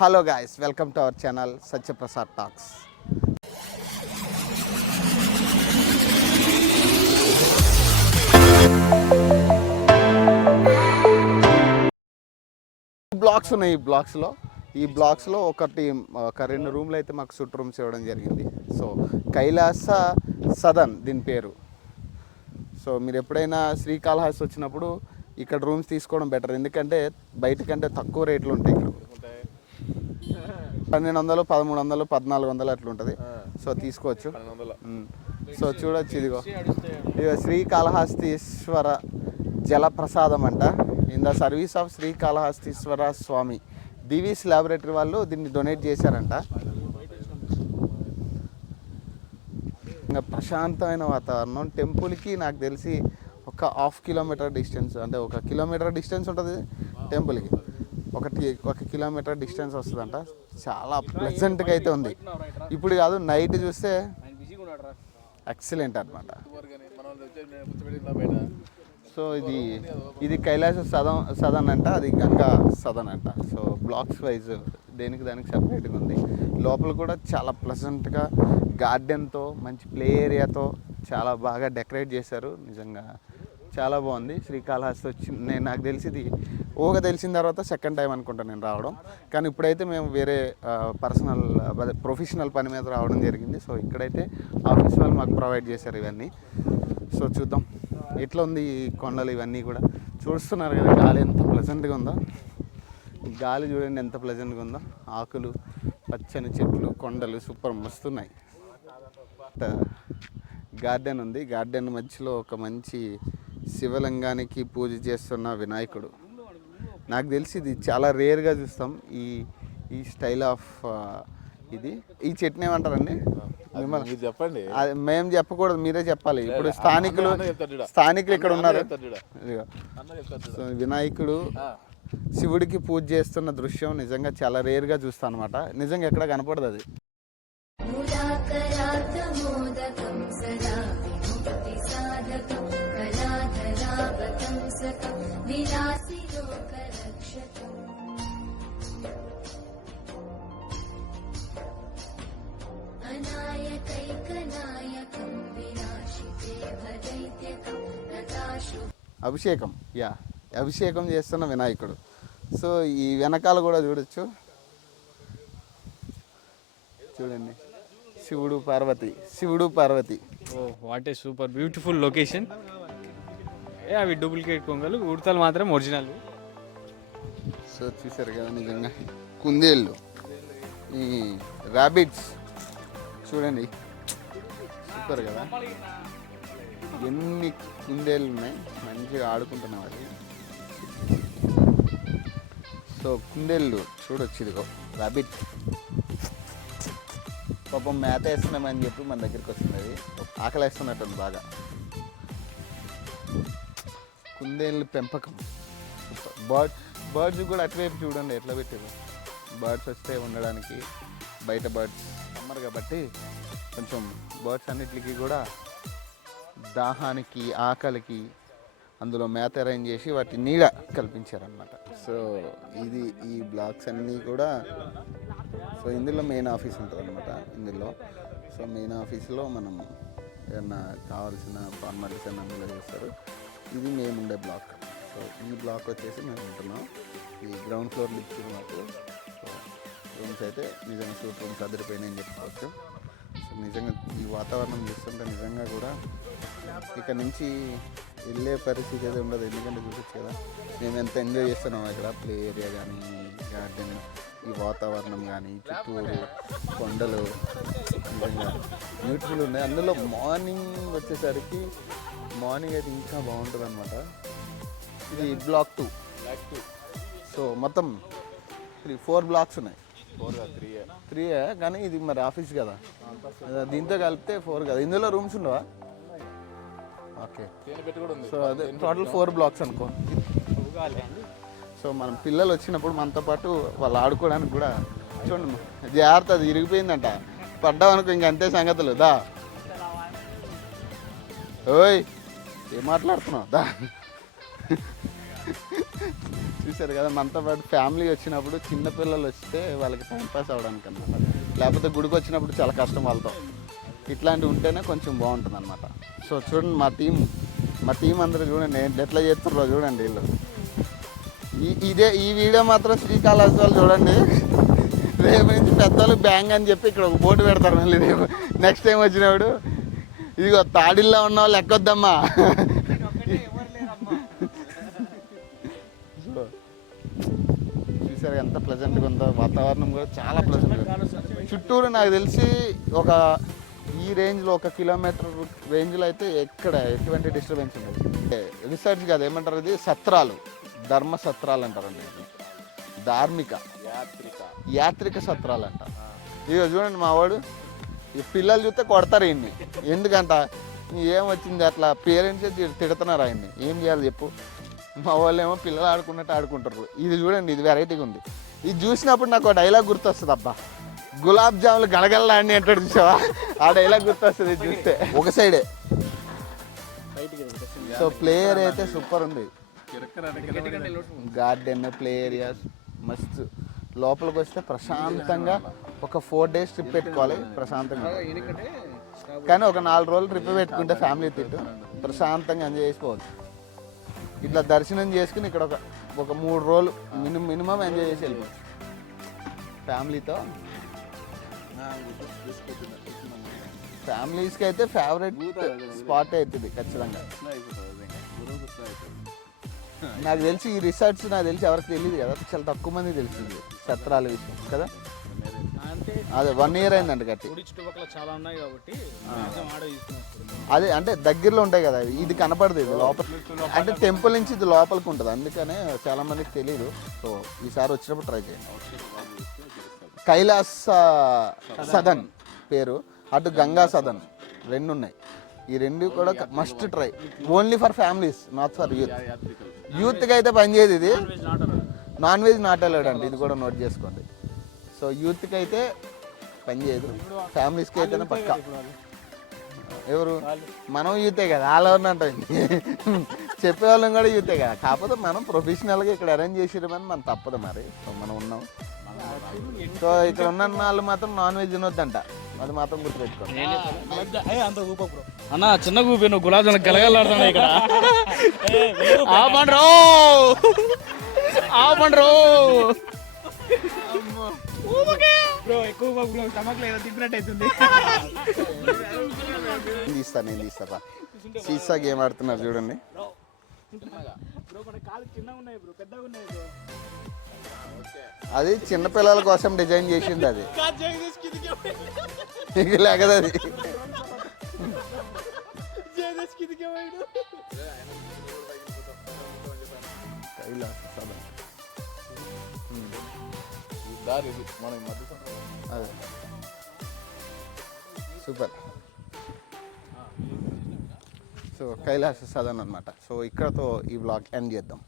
Hello guys welcome to our channel Satyaprasad talks blocks ఉన్నాయి ఈ బ్లాక్స్లో ఈ బ్లాక్స్లో ఒకటి ఒక రెండు రూమ్లు అయితే మాకు సుట్ రూమ్స్ ఇవ్వడం జరిగింది. సో కైలాస సదన్ దీని పేరు. సో మీరు ఎప్పుడైనా శ్రీకాళహస్తి వచ్చినప్పుడు ఇక్కడ రూమ్స్ తీసుకోవడం బెటర్ ఎందుకంటే బయట కంటే తక్కువ రేట్లు ఉంటాయి ఇక్కడ. పన్నెండు వందలు పదమూడు వందలు పద్నాలుగు వందలు అట్లా ఉంటుంది సో తీసుకోవచ్చు. సో చూడొచ్చు ఇదిగో. ఇదిగో శ్రీకాళహస్తీశ్వర జలప్రసాదం అంట in the service of Srikalahasteeswara Swami. Divi's laboratory వాళ్ళు దీన్ని డొనేట్ చేశారంట. ఇంకా ప్రశాంతమైన వాతావరణం. టెంపుల్కి నాకు తెలిసి ఒక హాఫ్ కిలోమీటర్ డిస్టెన్స్ అంటే ఒక కిలోమీటర్ డిస్టెన్స్ ఉంటుంది టెంపుల్కి. ఒకటి ఒక కిలోమీటర్ డిస్టెన్స్ వస్తుందంట. చాలా ప్లెజెంట్గా అయితే ఉంది. ఇప్పుడు కాదు నైట్ చూస్తే ఎక్సలెంట్ అనమాట సో ఇది ఇది కైలాస సదన్ సదన్ అంట అది గంగా సదన్ అంట. సో బ్లాక్స్ వైజ్ దేనికి దానికి సపరేట్గా ఉంది. లోపల కూడా చాలా ప్లెజెంట్గా గార్డెన్తో మంచి ప్లే ఏరియాతో చాలా బాగా డెకరేట్ చేశారు. నిజంగా చాలా బాగుంది. శ్రీకాళహస్తి వచ్చి నేను నాకు తెలిసి ఇది ఊగ తెలిసిన తర్వాత సెకండ్ టైం అనుకుంటా నేను రావడం. కానీ ఇప్పుడైతే మేము వేరే పర్సనల్ ప్రొఫెషనల్ పని మీద రావడం జరిగింది. సో ఇక్కడైతే ఆఫీస్ వాళ్ళు మాకు ప్రొవైడ్ చేశారు ఇవన్నీ. సో చూద్దాం. ఎట్లా ఉంది ఈ కొండలు ఇవన్నీ కూడా? చూస్తున్నారు కదా గాలి ఎంత ప్లెజెంట్గా ఉందో? గాలి చూడండి ఎంత ప్లెజెంట్గా ఉందో? ఆకులు పచ్చని చెట్లు కొండలు సూపర్ మస్తున్నాయి. గార్డెన్ ఉంది. గార్డెన్ మధ్యలో ఒక మంచి శివలింగానికి పూజ చేస్తున్న వినాయకుడు. నాకు తెలిసి ఇది చాలా రేర్గా చూస్తాం. ఈ ఈ స్టైల్ ఆఫ్ ఇది. ఈ చట్నీ ఏమంటారండి? మీరు చెప్పండి. మేము చెప్పకూడదు మీరే చెప్పాలి. ఇప్పుడు స్థానికులు. స్థానికులు ఇక్కడ ఉన్నారు. వినాయకుడు శివుడికి పూజ చేస్తున్న దృశ్యం నిజంగా చాలా రేర్గా చూస్తాను అనమాట నిజంగా ఎక్కడ కనపడదు అది. అభిషేకం యా అభిషేకం చేస్తున్న వినాయకుడు. సో ఈ వెనకాల కూడా చూడొచ్చు. చూడండి. శివుడు పార్వతి శివుడు Parvati. Oh what a super beautiful location అవి డూప్లికేట్ కొంగలు ఉడతలు మాత్రం ఒరిజినల్ సో చూసారు కదా నిజంగా. కుందేళ్ళు ఈ ర్యాబిట్స్ చూడండి. సూపర్ కదా. ఎన్ని కుందేళ్ళు ఉన్నాయి. మంచిగా ఆడుకుంటున్నాం అది సో కుందేళ్ళు చూడొచ్చు ఇదిగో ర్యాబిట్ పాపం మేత వేస్తున్నామని చెప్పి మన దగ్గరికి వస్తుంది అది ఆకలి వేస్తున్నట్టుంది బాగా. కుందేళ్ళు పెంపకం. బర్డ్ బర్డ్స్ కూడా అటువైపు చూడండి ఎట్లా పెట్టారు బర్డ్స్ వస్తే ఉండడానికి బయట బర్డ్స్ సమ్మర్ కాబట్టి కొంచెం బర్డ్స్ అన్నిటికీ కూడా దాహానికి ఆకలికి అందులో మేత అరేంజ్ చేసి వాటి నీడ కల్పించారనమాట సో ఇది ఈ బ్లాక్స్ అన్నీ కూడా సో ఇందులో మెయిన్ ఆఫీస్ ఉంటుంది అనమాట ఇందులో. సో మెయిన్ ఆఫీస్లో మనం ఏమన్నా కావాల్సిన ఫార్మాలిటీస్ అన్నీ అందులో చేస్తారు. ఇది మేము ఉండే బ్లాక్ సో ఈ బ్లాక్ వచ్చేసి మేము ఉంటున్నాం. ఈ గ్రౌండ్ ఫ్లోర్ లిఫ్ట్ మాకు. సో రూమ్స్ అయితే నిజంగా సూట్ రూమ్స్ అదిరిపోయినాయని చెప్పుకోవచ్చు. సో నిజంగా ఈ వాతావరణం చూస్తుంటే నిజంగా కూడా ఇక్కడ నుంచి వెళ్ళే పరిస్థితి అయితే ఉండదు. ఎందుకంటే చూసొచ్చు కదా మేము ఎంత ఎంజాయ్ చేస్తున్నాం ఇక్కడ. ప్లే ఏరియా కానీ గార్డెన్ ఈ వాతావరణం కానీ చుట్టూరు కొండలు నిజంగా బ్యూటిఫుల్ ఉన్నాయి. అందులో మార్నింగ్ వచ్చేసరికి మార్నింగ్ అయితే ఇంకా బాగుంటుంది అనమాట ఇది బ్లాక్ టూ. సో మొత్తం త్రీ ఫోర్ బ్లాక్స్ ఉన్నాయి. త్రీ కానీ ఇది మరి ఆఫీస్ కదా. దీంతో కలిపితే ఫోర్ కదా. ఇందులో రూమ్స్ ఉండవా? ఓకే. సో అదే టోటల్ ఫోర్ బ్లాక్స్ అనుకో. సో మనం పిల్లలు వచ్చినప్పుడు మనతో పాటు వాళ్ళు ఆడుకోవడానికి కూడా చూడండి. జాగ్రత్త అది ఇరిగిపోయిందంట. పడ్డావు అనుకో ఇంక అంతే సంగతులు. దా. ఓయ్ ఏం మాట్లాడుతున్నావు? దా. చూసారు కదా మనతో పాటు ఫ్యామిలీ వచ్చినప్పుడు చిన్నపిల్లలు వస్తే వాళ్ళకి టైం పాస్ అవ్వడానికి అనమాట లేకపోతే గుడికి వచ్చినప్పుడు చాలా కష్టం వాళ్ళతో. ఇట్లాంటివి ఉంటేనే కొంచెం బాగుంటుంది అనమాట సో చూడండి మా టీం మా టీం అందరూ చూడండి ఎట్లా చేస్తున్నారో చూడండి వీళ్ళు. ఈ ఇదే ఈ వీడియో మాత్రం శ్రీకాళహస్తి వాళ్ళు చూడండి. రేపు నుంచి పెద్దలు బ్యాంగ్ అని చెప్పి ఇక్కడ ఒక బోర్డు పెడతారు మళ్ళీ రేపు. నెక్స్ట్ టైం వచ్చినప్పుడు ఇదిగో తాడిల్లో ఉన్న వాళ్ళు ఎక్కొద్దమ్మా. చూసారు ఎంత ప్లెజెంట్గా ఉందో. వాతావరణం కూడా చాలా ప్లెజెంట్ చుట్టూరు నాకు తెలిసి ఒక ఈ రేంజ్లో ఒక కిలోమీటర్ రేంజ్లో అయితే ఎక్కడ ఎటువంటి డిస్టర్బెన్స్ ఉండదు. రీసెర్చ్ కాదు ఏమంటారు ఇది సత్రాలు. ధర్మ సత్రాలు అంటారండి ధార్మిక. యాత్రిక యాత్రిక సత్రాలు అంట. ఇక చూడండి మా వాడు. ఈ పిల్లలు చూస్తే కొడతారు ఈయన్ని. ఎందుకంట? ఏం వచ్చింది అట్లా? పేరెంట్స్ తిడుతున్నారు ఆయన్ని. ఏం చేయాలి చెప్పు. మా వాళ్ళు ఏమో పిల్లలు ఆడుకున్నట్టు ఆడుకుంటారు ఇది చూడండి ఇది వెరైటీగా ఉంది. ఇది చూసినప్పుడు నాకు ఒక డైలాగ్ గుర్తొస్తుంది అబ్బా. గులాబ్ జాములు గడగడలాడిని అంటాడు చూసావా? ఆ డైలాగ్ గుర్తొస్తుంది చూస్తే. ఒక సైడే సో ప్లేయర్ అయితే సూపర్ ఉంది. గార్డెన్ ప్లే ఏరియాస్ మస్తు లోపలికి వస్తే ప్రశాంతంగా ఒక ఫోర్ డేస్ ట్రిప్ పెట్టుకోవాలి ప్రశాంతంగా. కానీ ఒక నాలుగు రోజులు ట్రిప్ పెట్టుకుంటే ఫ్యామిలీ తిట్టు ప్రశాంతంగా ఎంజాయ్ చేసిపోవచ్చు ఇట్లా దర్శనం చేసుకుని ఇక్కడ ఒక ఒక మూడు రోజులు మినిమం మినిమం ఎంజాయ్ చేసి వెళ్ళిపోవచ్చు ఫ్యామిలీతో? ఫ్యామిలీస్కి అయితే ఫేవరెట్ స్పాట్ అవుతుంది ఖచ్చితంగా. నాకు తెలిసి ఈ రిసార్ట్స్ నాకు తెలిసి ఎవరికి తెలియదు కదా. చాలా తక్కువ మంది తెలిసింది. సత్రాల విషయం కదా? అదే వన్ ఇయర్ కట్టి గుడి చుట్టుపక్కల చాలా ఉన్నాయి కాబట్టి అదే అంటే దగ్గరలో ఉంటాయి కదా ఇది కనపడదు ఇది లోపల. అంటే టెంపుల్ నుంచి ఇది లోపలికి ఉంటుంది అందుకనే చాలా మందికి తెలియదు సో ఈసారి వచ్చినప్పుడు ట్రై చేయండి. కైలాస సదన్ పేరు అటు గంగా సదన్ రెండు ఉన్నాయి. ఈ రెండు కూడా must try only for families not for youth యూత్కి అయితే పనిచేయదు ఇది. నాన్ వెజ్ నాట్ అలౌడ్ అండి ఇది కూడా నోట్ చేసుకోండి. సో యూత్కి అయితే పనిచేయదు. ఫ్యామిలీస్కి అయితేనే పక్కా. ఎవరు? మనం యూతే కదా వాళ్ళు ఎవరినంటే చెప్పేవాళ్ళం కూడా యూతే కదా. కాకపోతే మనం ప్రొఫెషనల్గా ఇక్కడ అరేంజ్ చేసిరమని మనం తప్పదు మరి. సో మనం ఉన్నాం. సో ఇక్కడ ఉన్న వాళ్ళు మాత్రం నాన్ వెజ్ తినొద్దంట. అది మాత్రం గుర్తుపెట్టుకోండి. అన్న చిన్న ఊపి నువ్వు గులాబ్ జామ్ గలగలాడుతున్నా ఇక్కడ ఆపండ్రో! ఆపండ్రో! బ్రో ఎక్కువ బ్రో స్టమక్ ఏదో తిప్పినట్టు అవుతుంది నేను తీస్తా నేను తీస్తా సీసా గేమ్ ఆడుతున్నారు చూడండి. బ్రో మన కాలు చిన్నగా ఉన్నాయి బ్రో పెద్దగా ఉన్నాయి బ్రో అది? చిన్నపిల్లల కోసం డిజైన్ చేసింది అది లేకదా అది కైలాస సదన్. ఇది మన. అదే. సూపర్. సో కైలాస సదన్ అనమాట సో ఇక్కడతో ఈ బ్లాగ్ ఎండ్ చేద్దాం.